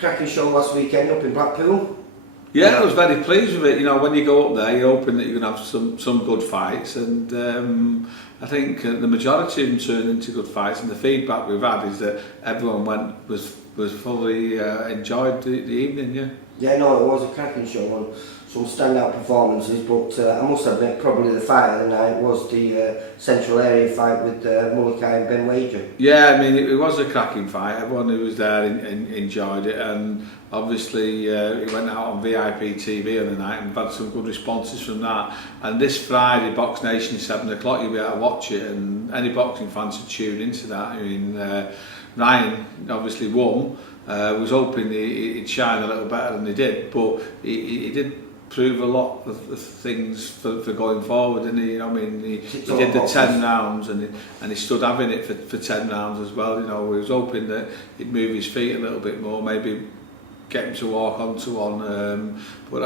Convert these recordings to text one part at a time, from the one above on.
cracking show last weekend up in Blackpool. Yeah, I was very pleased with it. You know, when you go up there, you're hoping that you're going to have some good fights, and I think the majority of them turned into good fights. And the feedback we've had is that everyone was fully enjoyed the evening. Yeah. Yeah, no, it was a cracking show and some standout performances, but I must admit probably the fight of the night was the central area fight with Mullikai and Ben Wager. Yeah, I mean it was a cracking fight. Everyone who was there enjoyed it, and obviously it went out on VIP TV on the night, and we've had some good responses from that. And this Friday, Box Nation 7 o'clock, you'll be able to watch it, and any boxing fans should tune into that. I mean, Ryan obviously won. Was hoping he'd shine a little better than he did, but he did prove a lot of things for going forward, didn't he? You know, I mean, he did the 10 rounds and he stood having it for 10 rounds as well. You know, we was hoping that he'd move his feet a little bit more, maybe get him to walk onto one, but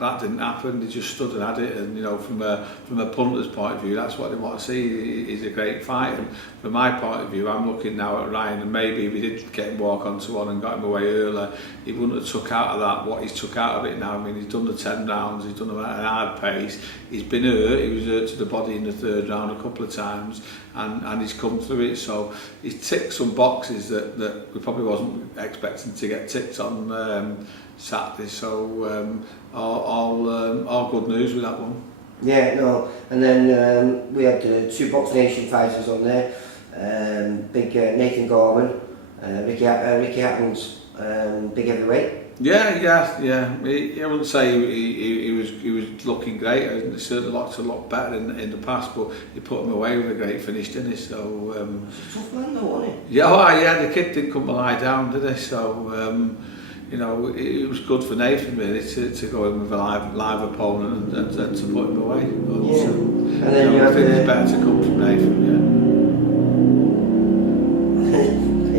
that didn't happen. They just stood and had it, and you know, from a punter's point of view, that's what they want to see. He's a great fighter. And from my point of view, I'm looking now at Ryan, and maybe if he did get him walk onto one and got him away earlier, he wouldn't have took out of that what he's took out of it now. I mean, he's done the 10 rounds, he's done them at an hard pace. He's been hurt. He was hurt to the body in the 3rd round a couple of times, and he's come through it. So he's ticked some boxes that we probably wasn't expecting to get ticked on Saturday. So all good news with that one. Yeah, no, and then we had 2 Box Nation fighters on there. Big Nathan Gorman, Ricky Hatton's big heavyweight. Yeah. I wouldn't say he was looking great. He certainly looked a lot better in the past, but he put him away with a great finish, didn't he? So He's a tough man though, wasn't he? Yeah, the kid didn't come to lie down, did he? So you know, it was good for Nathan really to go in with a live opponent and to put him away. But, yeah. And then you know, I think it's better to come from Nathan. Yeah.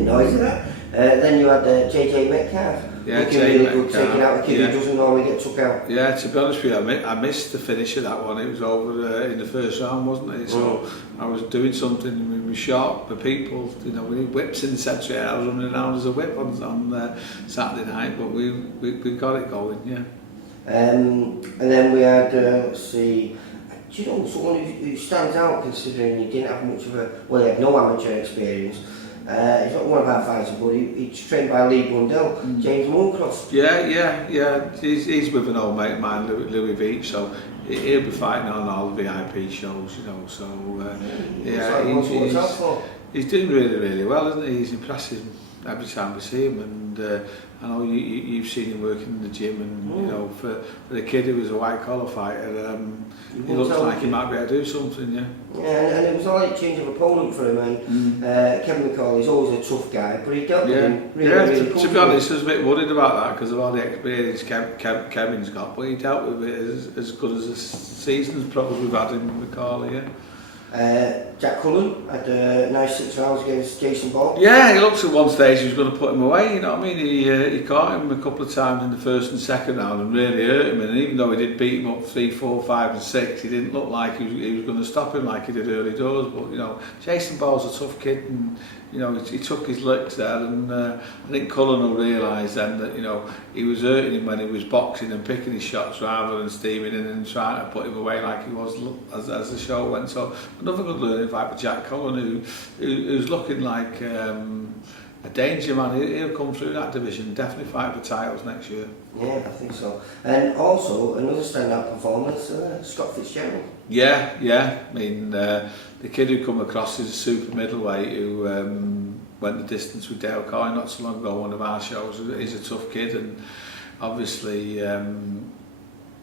Noise of that. Then you had JJ Metcalf. Yeah, looking really good, taking out a kid who doesn't normally get took out. Yeah, to be honest with you, I missed the finish of that one. It was over in the 1st round, wasn't it? So I was doing something and we were short for people. You know, we need whips in the centre. I was running around as a whip on Saturday night, but we got it going, yeah. And then we had, let's see, do you know someone who stands out considering he didn't have much of he had no amateur experience. He's not one of our fighters, but he's trained by Lee Blundell, James Moorcroft. Yeah. He's with an old mate of mine, Louis Veach, so he'll be fighting on all the VIP shows, you know. So he's doing really well, isn't he? He's impressive every time we see him, and I know you've seen him working in the gym, and you know, for a kid who was a white collar fighter, he looks like he might be able to do something, yeah. Yeah, and it was a light change of opponent for him, and Kevin McCall, he's always a tough guy, but he dealt with him really to be honest, I was a bit worried about that because of all the experience Kevin's got, but he dealt with it as good as the season's probably we've had in McCall, yeah. Jack Cullen had a nice 6 rounds against Jason Ball. Yeah, he looked at one stage he was going to put him away, you know what I mean? He caught him a couple of times in the 1st and 2nd round and really hurt him, and even though he did beat him up 3, 4, 5 and 6, he didn't look like he was going to stop him like he did early doors. But you know, Jason Ball's a tough kid, and you know, he took his licks there, and I think Cullen will realise then that, you know, he was hurting him when he was boxing and picking his shots rather than steaming in and trying to put him away like he was as the show went. So another good learning fight with Jack Cullen, who's looking like a danger man. He'll come through that division, definitely fight for titles next year. Yeah, I think so. And also another standout performance, Scott Fitzgerald. Yeah. I mean, the kid who come across is a super middleweight who went the distance with Dale Coyne not so long ago, one of our shows. He's a tough kid, and obviously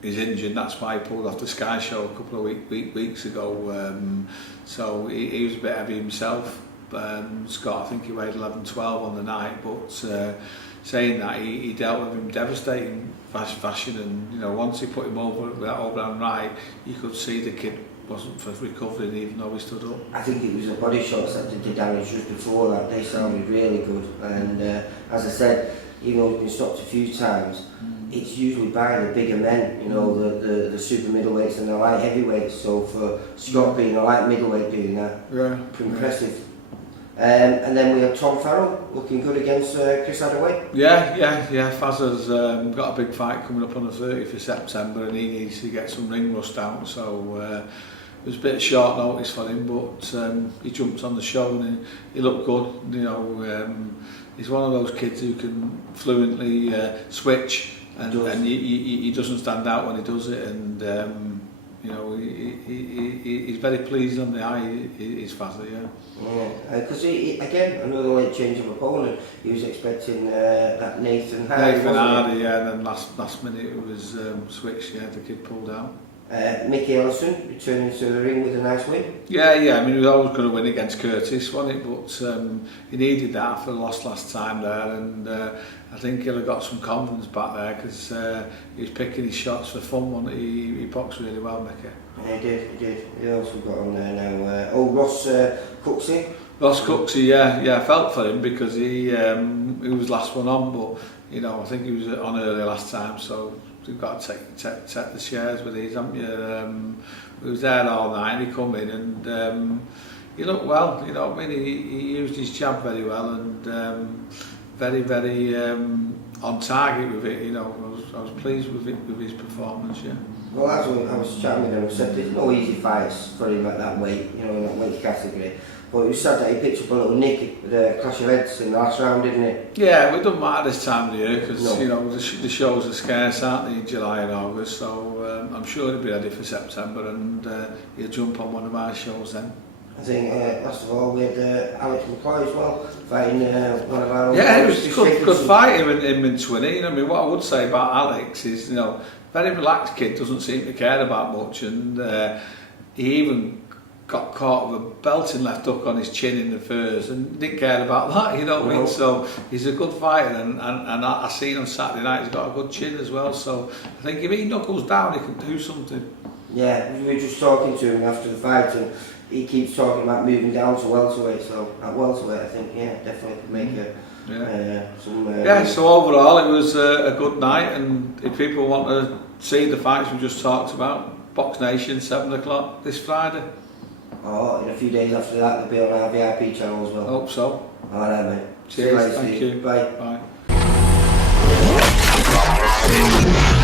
he's injured. That's why he pulled off the Sky show a couple of weeks ago. So he was a bit heavy himself. Scott, I think he weighed 11-12 on the night, but saying that, he dealt with him devastating fashion, and you know, once he put him over and right, you could see the kid wasn't for recovering even though he stood up. I think it was the body shots that did the damage just before that. They sounded really good, and as I said, even though he's been stopped a few times, it's usually by the bigger men, you know, the super middleweights and the light heavyweights. So for Scott being a light middleweight doing that, pretty impressive. And then we had Tom Farrell looking good against Chris Hadaway. Yeah. Faz has got a big fight coming up on the 30th of September, and he needs to get some ring rust out. So it was a bit of short notice for him, but he jumped on the show and he looked good. You know, he's one of those kids who can fluently switch, and he doesn't stand out when he does it. And you know, he's very pleased on the eye. He's Fazza, yeah. Because again, another late change of opponent. He was expecting that Nathan Hardy. Yeah, and then last minute it was switched. Yeah, the kid pulled out. Mickey Ellison returning to the ring with a nice win. Yeah. I mean, he was always going to win against Curtis, wasn't it? But he needed that after the loss last time there, and I think he'll have got some confidence back there because he was picking his shots for fun. Wasn't he? He boxed really well, Mickey. Yeah, he did. He also got on there now. Ross Cooksey. Ross Cooksey, yeah. I felt for him because he was last one on, but you know, I think he was on early last time, so we've got to take the shares with these, haven't you? We was there all night, and he come in and he looked well, you know what I mean? He used his jab very well and very on target with it, you know. I was pleased with his performance, yeah. Well, as I was chatting with him, I said there's no easy fights for him at that weight, you know, in that weight category. But it was sad that he picked up a little nick with a clash of heads in the last round, didn't it? Yeah, it doesn't matter this time of the year because you know the shows are scarce, aren't they, in July and August. So I'm sure he'll be ready for September, and he'll jump on one of our shows then. I think last of all we had Alex McCoy as well fighting one of our own. Yeah, it was a good fight him and Twinney. I mean, what I would say about Alex is, you know, very relaxed kid, doesn't seem to care about much, and he even got caught with a belting left hook on his chin in the first and didn't care about that, you know what I mean? So he's a good fighter, and I seen on Saturday night he's got a good chin as well, so I think if he knuckles down he can do something. Yeah, we were just talking to him after the fight and he keeps talking about moving down to welterweight, so at welterweight I think, yeah, definitely could make some... so overall it was a good night, and if people want to see the fights we just talked about, Box Nation, 7 o'clock this Friday. Oh, in a few days after that they'll be on our VIP channel as well. Hope so. Alright mate. Cheers, thank you. Bye. Bye.